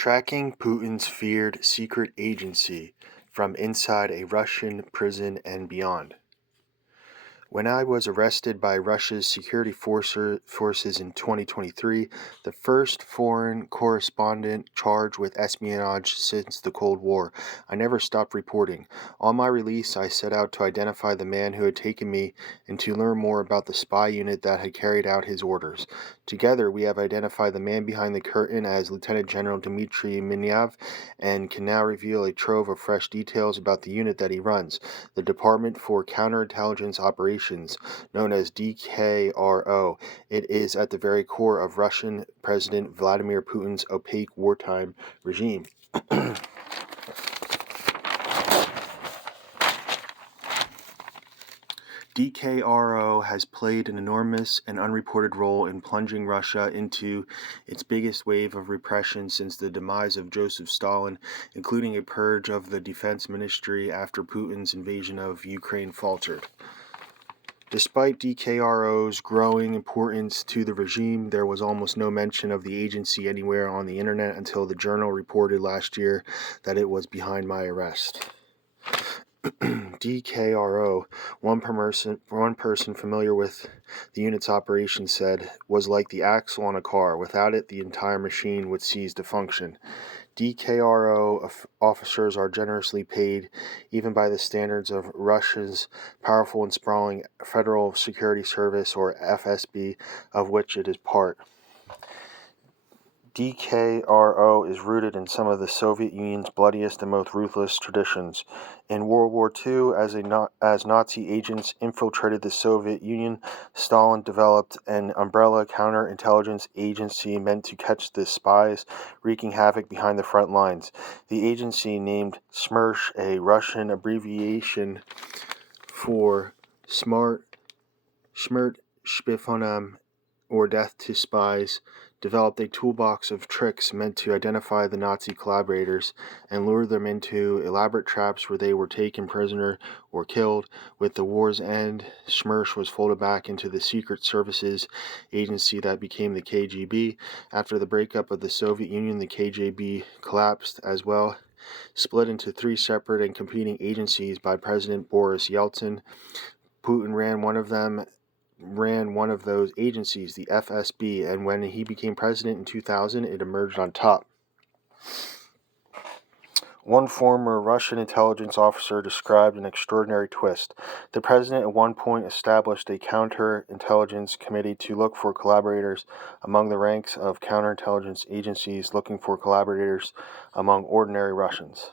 Tracking Putin's feared secret agency from inside a Russian prison and beyond. When I was arrested by Russia's security forces in 2023, the first foreign correspondent charged with espionage since the Cold War, I never stopped reporting. On my release, I set out to identify the man who had taken me and to learn more about the spy unit that had carried out his orders. Together, we have identified the man behind the curtain as Lieutenant General Dmitry Minyav and can now reveal a trove of fresh details about the unit that he runs, the Department for Counterintelligence Operations, known as DKRO. It is at the very core of Russian President Vladimir Putin's opaque wartime regime. DKRO has played an enormous and unreported role in plunging Russia into its biggest wave of repression since the demise of Joseph Stalin, including a purge of the defense ministry after Putin's invasion of Ukraine faltered. Despite DKRO's growing importance to the regime, there was almost no mention of the agency anywhere on the internet until the Journal reported last year that it was behind my arrest. DKRO, one person familiar with the unit's operation said, was like the axle on a car. Without it, the entire machine would cease to function. DKRO officers are generously paid, even by the standards of Russia's powerful and sprawling Federal Security Service, or FSB, of which it is part. DKRO is rooted in some of the Soviet Union's bloodiest and most ruthless traditions. In World War II, as Nazi agents infiltrated the Soviet Union, Stalin developed an umbrella counterintelligence agency meant to catch the spies wreaking havoc behind the front lines. The agency, named SMERSH, a Russian abbreviation for Smart Spionam, or Death to Spies, developed a toolbox of tricks meant to identify the Nazi collaborators and lure them into elaborate traps where they were taken prisoner or killed. With the war's end, SMERSH was folded back into the Secret Services agency that became the KGB. After the breakup of the Soviet Union, the KGB collapsed as well, split into three separate and competing agencies by President Boris Yeltsin. Putin ran one of those agencies, the FSB, and when he became president in 2000, it emerged on top. One former Russian intelligence officer described an extraordinary twist. The president at one point established a counterintelligence committee to look for collaborators among the ranks of counterintelligence agencies looking for collaborators among ordinary Russians.